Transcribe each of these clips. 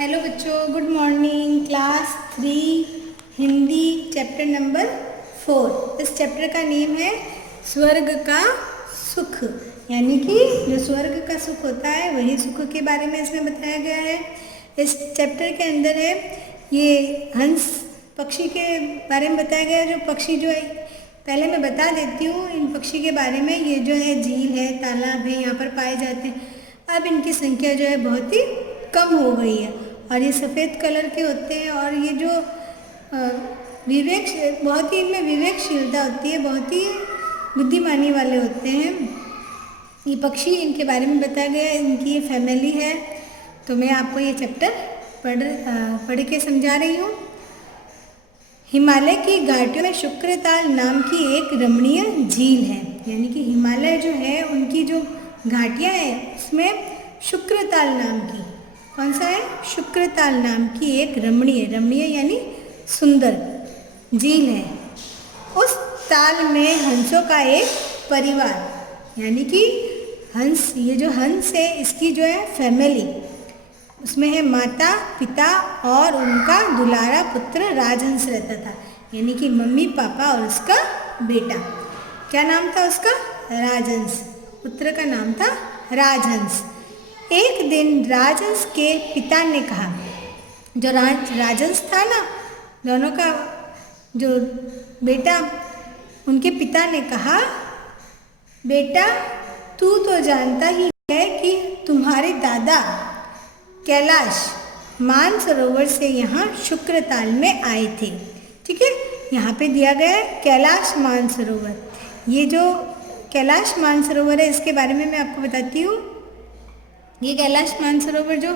Hello बच्चों, good morning. Class 3 Hindi chapter number 4। इस chapter का नेम है स्वर्ग का सुख, यानी कि जो स्वर्ग का सुख होता है वही सुख के बारे में इसमें बताया गया है। इस चैप्टर के अंदर है ये हंस पक्षी के बारे में बताया गया है। जो पक्षी जो है, पहले मैं बता देती हूँ इन पक्षी के बारे में। ये जो है झील है, तालाब है, यहाँ पर पाए जाते हैं। अब इनकी संख्या जो है बहुत ही कम हो गई है और ये सफ़ेद कलर के होते हैं और ये जो बहुत ही इनमें विवेकशीलता होती है, बहुत ही बुद्धिमानी वाले होते हैं ये पक्षी। इनके बारे में बताया गया है, इनकी ये फैमिली है। तो मैं आपको ये चैप्टर पढ़ के समझा रही हूँ। हिमालय की घाटियों में शुक्रताल नाम की एक रमणीय झील है, यानी कि हिमालय जो है उनकी जो घाटियाँ हैं उसमें शुक्रताल नाम की, कौन सा है, शुक्रताल नाम की एक रमणीय यानी सुंदर झील है। उस ताल में हंसों का एक परिवार, यानी कि हंस, ये जो हंस है इसकी जो है फैमिली, उसमें है माता पिता और उनका दुलारा पुत्र राजहंस रहता था, यानी कि मम्मी पापा और उसका बेटा। क्या नाम था उसका, राजहंस। पुत्र का नाम था राजहंस। एक दिन राजहंस के पिता ने कहा, जो राजहंस था ना, दोनों का जो बेटा, उनके पिता ने कहा, बेटा तू तो जानता ही है कि तुम्हारे दादा कैलाश मानसरोवर से यहाँ शुक्रताल में आए थे। ठीक है, यहाँ पे दिया गया है कैलाश मानसरोवर। ये जो कैलाश मानसरोवर है इसके बारे में मैं आपको बताती हूँ। ये कैलाश मानसरोवर जो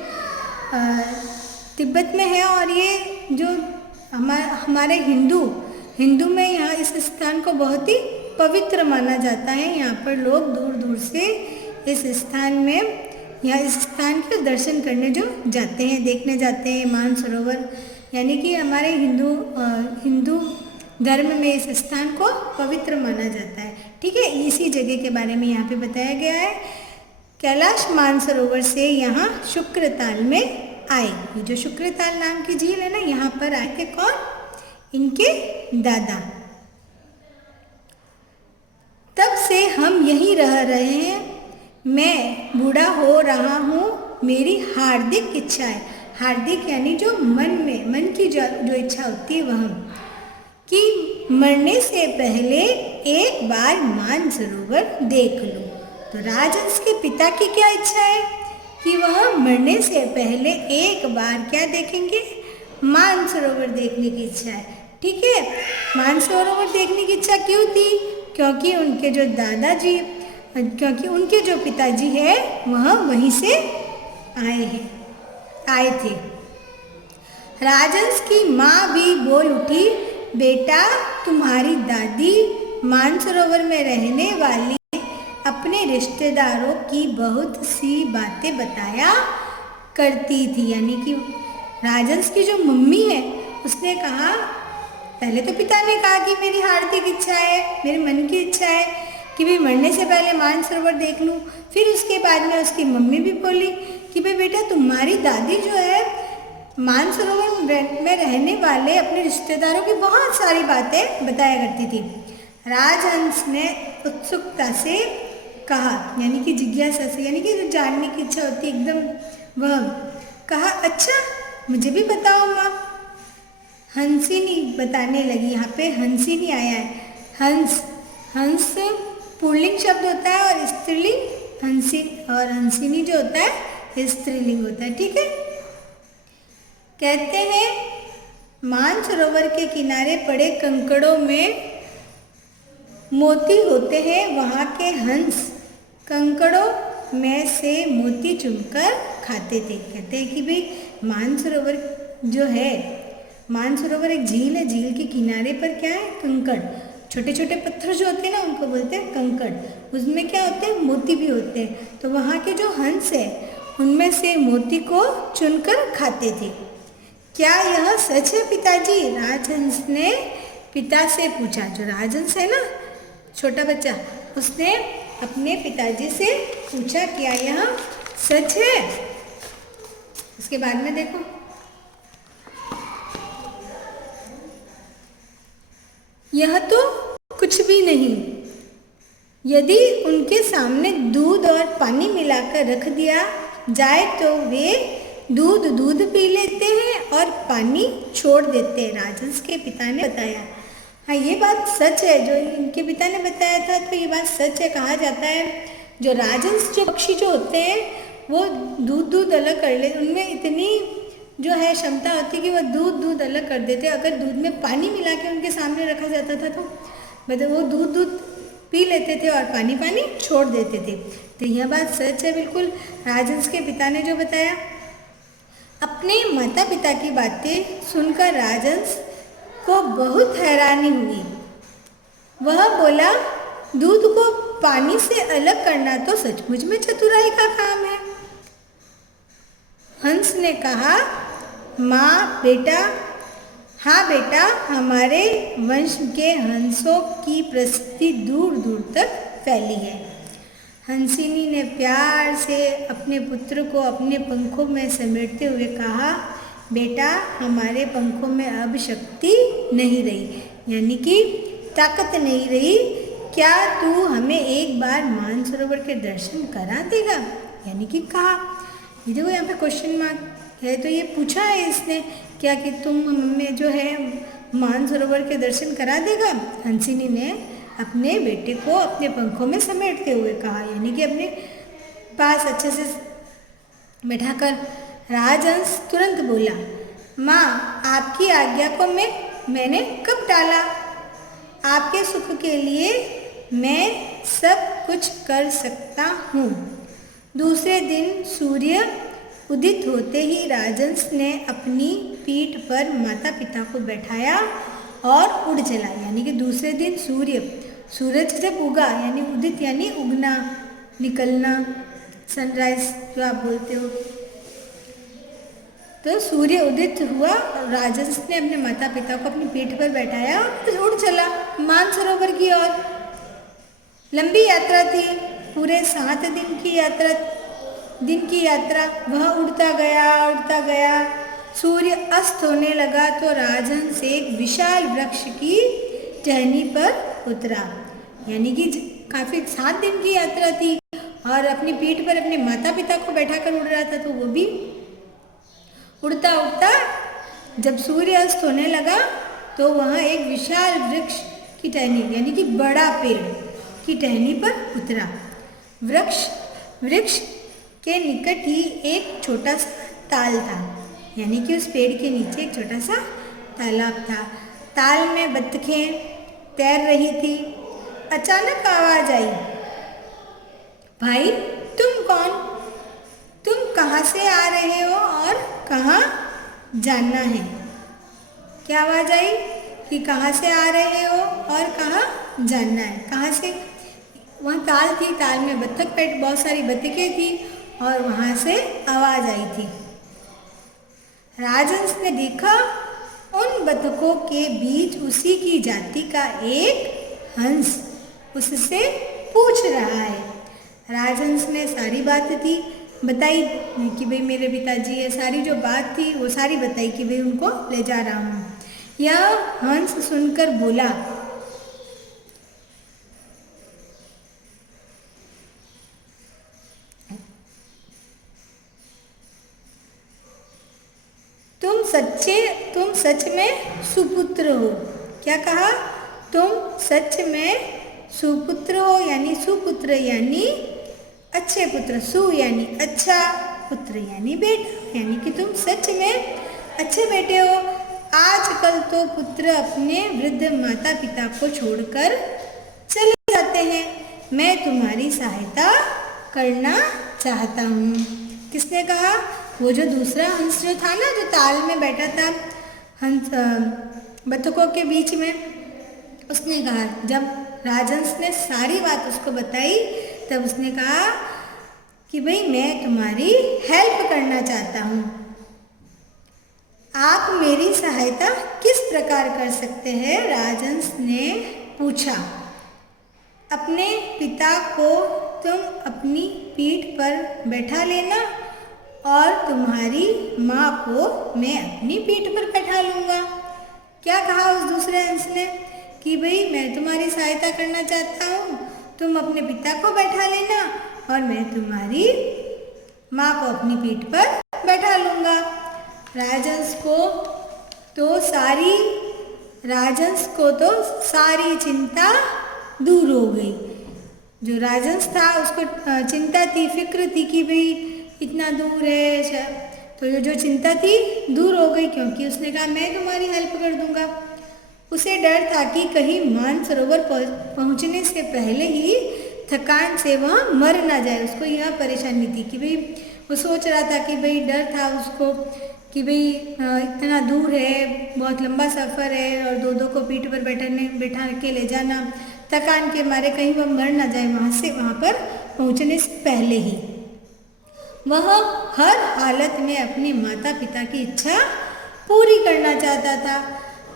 तिब्बत में है और ये जो हमारे हिंदू में यहाँ इस स्थान को बहुत ही पवित्र माना जाता है। यहाँ पर लोग दूर दूर से इस स्थान के दर्शन करने जो जाते हैं, देखने जाते हैं। मानसरोवर यानी कि हमारे हिंदू धर्म में इस स्थान को पवित्र माना जाता है। ठीक है, इसी जगह के बारे में यहाँ पे बताया गया है। कैलाश मानसरोवर से यहाँ शुक्रताल में आए। ये जो शुक्रताल नाम की झील है ना, यहाँ पर आए थे कौन, इनके दादा। तब से हम यहीं रह रहे हैं। मैं बूढ़ा हो रहा हूँ, मेरी हार्दिक इच्छा है। हार्दिक यानी जो मन की जो इच्छा होती है वह, कि मरने से पहले एक बार मानसरोवर देख लूं। तो राजहंस के पिता की क्या इच्छा है कि वह मरने से पहले एक बार क्या देखेंगे, मानसरोवर देखने की इच्छा है। ठीक है, मानसरोवर देखने की इच्छा क्यों थी, क्योंकि उनके जो पिताजी है वह वहीं से आए थे। राजहंस की माँ भी बोल उठी, बेटा तुम्हारी दादी मानसरोवर में रहने वाली अपने रिश्तेदारों की बहुत सी बातें बताया करती थी। यानी कि राजहंस की जो मम्मी है उसने कहा, पहले तो पिता ने कहा कि मेरी हार्दिक इच्छा है, मेरे मन की इच्छा है कि भाई मरने से पहले मानसरोवर देख लूँ। फिर उसके बाद में उसकी मम्मी भी बोली कि भाई बेटा तुम्हारी दादी जो है मानसरोवर में रहने वाले अपने रिश्तेदारों की बहुत सारी बातें बताया करती थी। राजहंस ने उत्सुकता से कहा, यानी कि जिज्ञासा से, यानी कि जो जानने की इच्छा होती है एकदम, वह कहा, अच्छा मुझे भी बताओ माँ। हंसिनी बताने लगी। यहाँ पे हंसिनी आया है। हंस पुल्लिंग शब्द होता है और स्त्रीलिंग हंसिनी जो होता है स्त्रीलिंग होता है। ठीक है, कहते हैं मानसरोवर के किनारे पड़े कंकड़ों में मोती होते हैं। वहाँ के हंस कंकड़ों में से मोती चुनकर खाते थे। कहते हैं कि भाई मानसरोवर जो है, मानसरोवर एक झील है, झील के किनारे पर क्या है, कंकड़, छोटे छोटे पत्थर जो होते हैं ना उनको बोलते हैं कंकड़। उसमें क्या होते हैं, मोती भी होते हैं। तो वहाँ के जो हंस है उनमें से मोती को चुनकर खाते थे। क्या यह सच है पिताजी, राजहंस ने पिता से पूछा। जो राजहंस है ना, छोटा बच्चा, उसने अपने पिताजी से पूछा क्या यह सच है। इसके बाद में देखो, यह तो कुछ भी नहीं। यदि उनके सामने दूध और पानी मिलाकर रख दिया जाए तो वे दूध पी लेते हैं और पानी छोड़ देते हैं, राजहंस के पिता ने बताया। हाँ, ये बात सच है, जो इनके पिता ने बताया था तो ये बात सच है। कहा जाता है जो राजहंस, जो पक्षी जो होते हैं वो दूध अलग कर ले, उनमें इतनी जो है क्षमता होती है कि वह दूध अलग कर देते। अगर दूध में पानी मिला के उनके सामने रखा जाता था तो मतलब वो दूध पी लेते थे और पानी छोड़ देते थे। तो यह बात सच है बिल्कुल, राजहंस के पिता ने जो बताया। अपने माता पिता की बातें सुनकर राजहंस को बहुत हैरानी हुई। वह बोला, दूध को पानी से अलग करना तो सचमुच में चतुराई का काम है। हंस ने कहा, हाँ बेटा, हमारे वंश के हंसों की प्रसिद्धि दूर दूर तक फैली है। हंसिनी ने प्यार से अपने पुत्र को अपने पंखों में समेटते हुए कहा, बेटा, हमारे पंखों में अब शक्ति नहीं रही, यानी कि ताकत नहीं रही। क्या तू हमें एक बार मानसरोवर के दर्शन करा देगा? यानी कि कहा, ये देखो यहाँ पे क्वेश्चन मार्क है, तो ये पूछा है इसने क्या कि तुम हमें जो है मानसरोवर के दर्शन करा देगा? हंसिनी ने अपने बेटे को अपने पंखों में समेटते हुए कहा, यानी कि अपने पास अच्छे से बैठाकर। राजहंस तुरंत बोला, माँ, आपकी आज्ञा को मैंने कब टाला? आपके सुख के लिए मैं सब कुछ कर सकता हूँ। दूसरे दिन सूर्य उदित होते ही राजहंस ने अपनी पीठ पर माता पिता को बैठाया और उड़ चला। यानी कि दूसरे दिन सूरज जब उगा, यानी उदित यानी उगना, निकलना, सनराइज जो आप बोलते हो, तो सूर्य उदित हुआ, राजहंस ने अपने माता पिता को अपनी पीठ पर बैठाया और उड़ चला मानसरोवर की ओर। लंबी यात्रा थी, पूरे 7 दिन की यात्रा। वह उड़ता गया। सूर्य अस्त होने लगा तो राजहंस एक विशाल वृक्ष की टहनी पर उतरा। यानी कि काफी 7 दिन की यात्रा थी और अपनी पीठ पर अपने माता पिता को बैठाकर उड़ रहा था, तो वो भी उड़ता जब सूर्य अस्त होने लगा तो वह एक विशाल वृक्ष की टहनी, यानी कि बड़ा पेड़ की टहनी पर उतरा। वृक्ष के निकट ही एक छोटा सा ताल था, यानी कि उस पेड़ के नीचे एक छोटा सा तालाब था। ताल में बत्तखें तैर रही थी। अचानक आवाज आई, भाई, तुम कौन? तुम कहाँ से आ रहे हो और कहाँ जाना है? क्या आवाज आई कि कहाँ से आ रहे हो और कहाँ जाना है? कहाँ से? वहाँ ताल थी, ताल में बहुत सारी बत्तखें थी और वहाँ से आवाज आई थी। राजहंस ने देखा उन बतखों के बीच उसी की जाति का एक हंस उससे पूछ रहा है। राजहंस ने सारी बात बताई कि भाई मेरे पिताजी, ये सारी जो बात थी वो सारी बताई कि भाई उनको ले जा रहा हूँ। यह हंस सुनकर बोला, तुम सच में सुपुत्र हो। क्या कहा? तुम सच में सुपुत्र हो, यानी सुपुत्र यानी अच्छे पुत्र, सु यानी अच्छा, पुत्र यानी बेटा, यानी कि तुम सच में अच्छे बेटे हो। आजकल तो पुत्र अपने वृद्ध माता पिता को छोड़कर चले जाते हैं। मैं तुम्हारी सहायता करना चाहता हूँ। किसने कहा? वो जो दूसरा हंस जो था ना, जो ताल में बैठा था हंस बतखों के बीच में, उसने कहा। जब राजहंस ने सारी बात उसको बताई तब उसने कहा कि भाई मैं तुम्हारी हेल्प करना चाहता हूँ। आप मेरी सहायता किस प्रकार कर सकते हैं? राजहंस ने पूछा। अपने पिता को तुम अपनी पीठ पर बैठा लेना और तुम्हारी माँ को मैं अपनी पीठ पर बैठा लूँगा। क्या कहा उस दूसरे हंस ने कि भाई मैं तुम्हारी सहायता करना चाहता हूँ, तुम अपने पिता को बैठा लेना और मैं तुम्हारी माँ को अपनी पीठ पर बैठा लूँगा। राजहंस को तो सारी चिंता दूर हो गई। जो राजहंस था उसको चिंता थी, फिक्र थी कि भाई इतना दूर है, तो ये जो चिंता थी दूर हो गई, क्योंकि उसने कहा मैं तुम्हारी हेल्प कर दूंगा। उसे डर था कि कहीं मानसरोवर पहुंचने से पहले ही थकान से वह मर ना जाए। उसको यह परेशानी थी कि भाई वो सोच रहा था कि भाई डर था उसको कि भाई इतना दूर है, बहुत लंबा सफ़र है और दो को पीठ पर बैठा के ले जाना, थकान के मारे कहीं वह मर ना जाए वहाँ पर पहुँचने से पहले ही। वह हर हालत में अपने माता पिता की इच्छा पूरी करना चाहता था।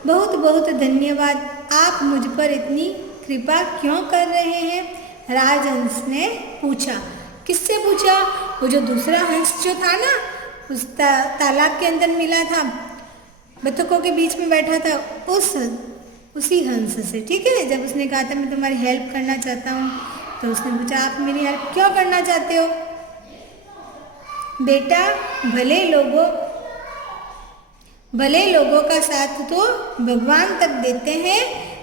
बहुत बहुत धन्यवाद, आप मुझ पर इतनी कृपा क्यों कर रहे हैं? राजहंस ने पूछा। किससे पूछा? वो जो दूसरा हंस जो था ना, उस तालाब के अंदर मिला था, बतखों के बीच में बैठा था, उसी हंस से। ठीक है, जब उसने कहा था मैं तुम्हारी हेल्प करना चाहता हूँ, तो उसने पूछा आप मेरी हेल्प क्यों करना चाहते हो? बेटा, भले लोगों का साथ तो भगवान तक देते हैं,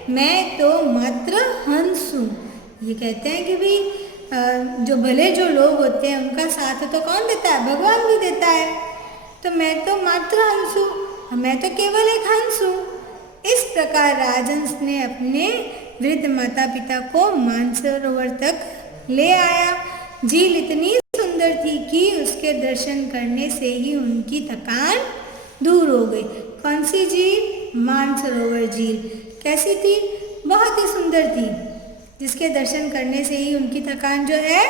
मैं तो मात्र हंस हूँ। ये कहते हैं कि भाई जो भले जो लोग होते हैं उनका साथ तो कौन देता है? भगवान भी देता है। तो मैं तो मात्र हंस हूँ, मैं तो केवल एक हंस हूँ। इस प्रकार राजहंस ने अपने वृद्ध माता पिता को मानसरोवर तक ले आया। झील इतनी सुंदर थी कि उसके दर्शन करने से ही उनकी थकान दूर हो गई। कौन सी झील? मानसरोवर झील। कैसी थी? बहुत ही सुंदर थी, जिसके दर्शन करने से ही उनकी थकान जो है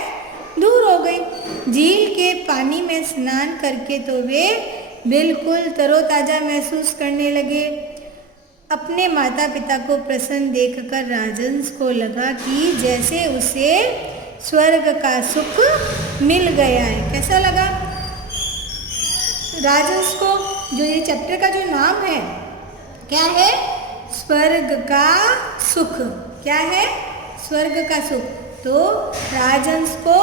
दूर हो गई। झील के पानी में स्नान करके तो वे बिल्कुल तरोताजा महसूस करने लगे। अपने माता पिता को प्रसन्न देखकर राजहंस को लगा कि जैसे उसे स्वर्ग का सुख मिल गया है। कैसा लगा राजहंस को? जो ये चैप्टर का जो नाम है क्या है? स्वर्ग का सुख। क्या है? स्वर्ग का सुख। तो राजहंस को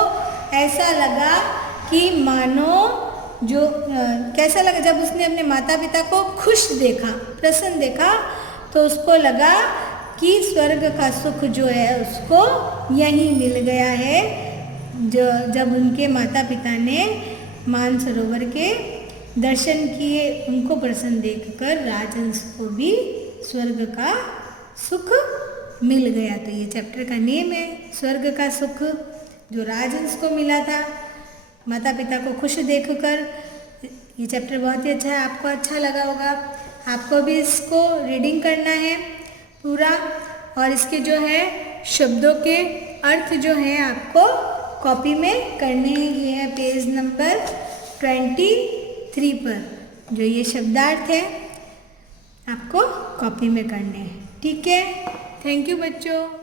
ऐसा लगा कि मानो जो कैसा लगा जब उसने अपने माता पिता को खुश देखा, प्रसन्न देखा, तो उसको लगा कि स्वर्ग का सुख जो है उसको यहीं मिल गया है। जब उनके माता पिता ने मानसरोवर के दर्शन किए, उनको प्रसन्न देखकर राजहंस को भी स्वर्ग का सुख मिल गया। तो ये चैप्टर का नेम है स्वर्ग का सुख, जो राजहंस को मिला था माता पिता को खुश देखकर। ये चैप्टर बहुत ही अच्छा है, आपको अच्छा लगा होगा। आपको भी इसको रीडिंग करना है पूरा, और इसके जो है शब्दों के अर्थ जो हैं आपको कॉपी में करने हैं। ये है पेज नंबर 23 पर जो ये शब्दार्थ है आपको कॉपी में करने हैं। ठीक है, थैंक यू बच्चों।